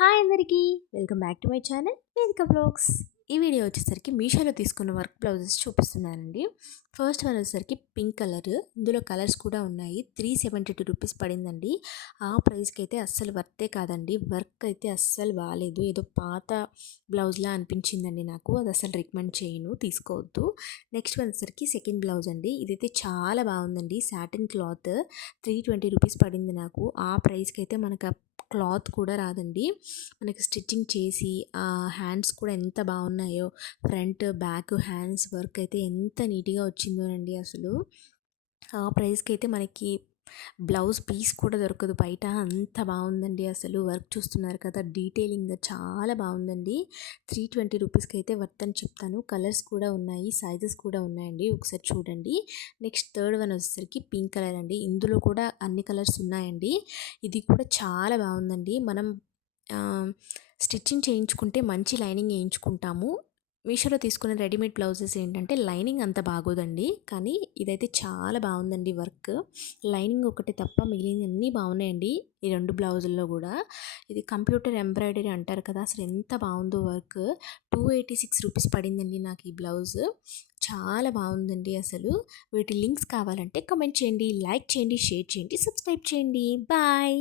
Hi అందరికీ welcome back to my channel వేదిక blogs. ఈ వీడియో వచ్చేసరికి మీషోలో తీసుకున్న వర్క్ బ్లౌజెస్ చూపిస్తున్నానండి. ఫస్ట్ వన్ వచ్చేసరికి పింక్ కలర్, ఇందులో కలర్స్ కూడా ఉన్నాయి. 372 రూపీస్ పడిందండి. ఆ ప్రైస్కి అయితే అస్సలు వర్తే కాదండి. వర్క్ అయితే అస్సలు బాగాలేదు, ఏదో పాత బ్లౌజ్లా అనిపించిందండి నాకు. అది అస్సలు రికమెండ్ చేయను, తీసుకోవద్దు. నెక్స్ట్ వన్ వచ్చేసరికి సెకండ్ బ్లౌజ్ అండి. ఇదైతే చాలా బాగుందండి. సాటిన్ క్లాత్ 320 రూపీస్ పడింది నాకు. ఆ ప్రైస్కి అయితే మనకు క్లాత్ కూడా రాదండి. మనకి స్టిచ్చింగ్ చేసి ఆ హ్యాండ్స్ కూడా ఎంత బాగున్నాయో, ఫ్రంట్ బ్యాక్ హ్యాండ్స్ వర్క్ అయితే ఎంత నీట్గా వచ్చిందోనండి. అసలు ఆ ప్రైస్కి అయితే మనకి బ్లౌజ్ పీస్ కూడా దొరకదు బయట, అంత బాగుందండి. అసలు వర్క్ చూస్తున్నారు కదా, డీటెయిలింగ్ చాలా బాగుందండి. 320 రూపీస్కి అయితే వర్త్ అని చెప్తాను. కలర్స్ కూడా ఉన్నాయి, సైజెస్ కూడా ఉన్నాయండి, ఒకసారి చూడండి. నెక్స్ట్ థర్డ్ వన్ వచ్చేసరికి పింక్ కలర్ అండి. ఇందులో కూడా అన్ని కలర్స్ ఉన్నాయండి. ఇది కూడా చాలా బాగుందండి. మనం స్టిచ్చింగ్ చేయించుకుంటే మంచి లైనింగ్ వేయించుకుంటాము. మీషోలో తీసుకున్న రెడీమేడ్ బ్లౌజెస్ ఏంటంటే లైనింగ్ అంత బాగోదండి, కానీ ఇదైతే చాలా బాగుందండి. వర్క్ లైనింగ్ ఒకటి తప్ప మిగిలిన అన్నీ బాగున్నాయండి ఈ రెండు బ్లౌజుల్లో కూడా. ఇది కంప్యూటర్ ఎంబ్రాయిడరీ అంటారు కదా, అసలు ఎంత బాగుందో వర్క్. 286 రూపీస్ పడిందండి నాకు ఈ బ్లౌజ్. చాలా బాగుందండి అసలు. వీటి లింక్స్ కావాలంటే కమెంట్ చేయండి, లైక్ చేయండి, షేర్ చేయండి, సబ్స్క్రైబ్ చేయండి. బాయ్.